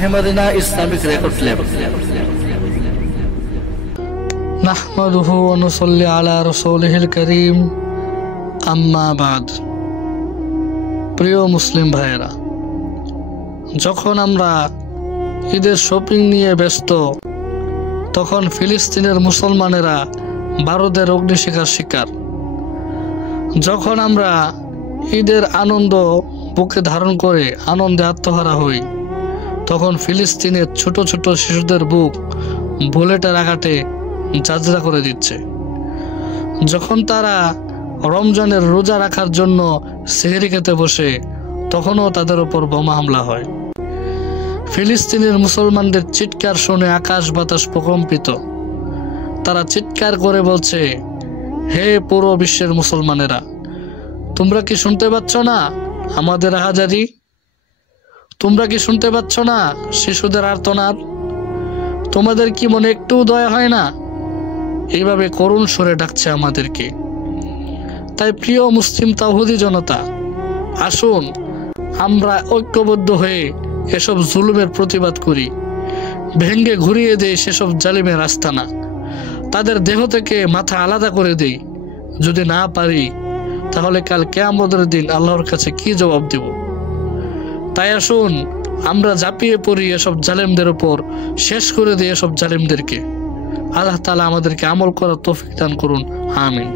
মাহেমাদিনা Islamic record lab. নাহমাদুহু ওয়া নুসাল্লি আলা রাসূলিহিল কারীম, আম্মা বাদ। প্রিয় মুসলিম ভাইয়েরা, যখন আমরা ঈদের শপিং নিয়ে ব্যস্ত, তখন ফিলিস্তিনের মুসলমানেরা ভারতের অগ্নিশিখার শিকার। যখন আমরা ঈদের আনন্দ বুকে ধারণ করে আনন্দে আত্মহারা হই, তখন ফিলিস্তিনের ছোট ছোট শিশুদের বুক বুলেটের আঘাতে ঝাঁঝরা করে দিচ্ছে। যখন তারা রমজানের রোজা রাখার জন্য সেহরি খেতে বসে, তখনও তাদের উপর বোমা হামলা হয়। ফিলিস্তিনের মুসলমানদের চিৎকার শুনে আকাশ বাতাস প্রকম্পিত। তারা চিৎকার করে বলছে, হে পুরো বিশ্বের মুসলমানেরা, তোমরা কি শুনতে পাচ্ছ না আমাদের আহাজারি? তোমরা কি শুনতে পাচ্ছ না শিশুদের আর্তনাদ? তোমাদের কি মনে একটু দয়া হয় না? এইভাবে করুণ সুরে ডাকছে আমাদেরকে। তাই প্রিয় মুসলিম তাওহীদি জনতা, আসুন আমরা ঐক্যবদ্ধ হয়ে এসব জুলুমের প্রতিবাদ করি, ভেঙ্গে ঘুরিয়ে দেই সেসব জালিমের আস্তানা, তাদের দেহ থেকে মাথা আলাদা করে দেই। যদি না পারি, তাহলে কাল কিয়ামতের দিন আল্লাহর কাছে কি জবাব দেব? তাই আসুন আমরা ঝাঁপিয়ে পড়ি এসব জালিমদের উপর, শেষ করে দিই এসব জালিমদেরকে। আল্লাহ তাআলা আমাদেরকে আমল করার তৌফিক দান করুন, আমিন।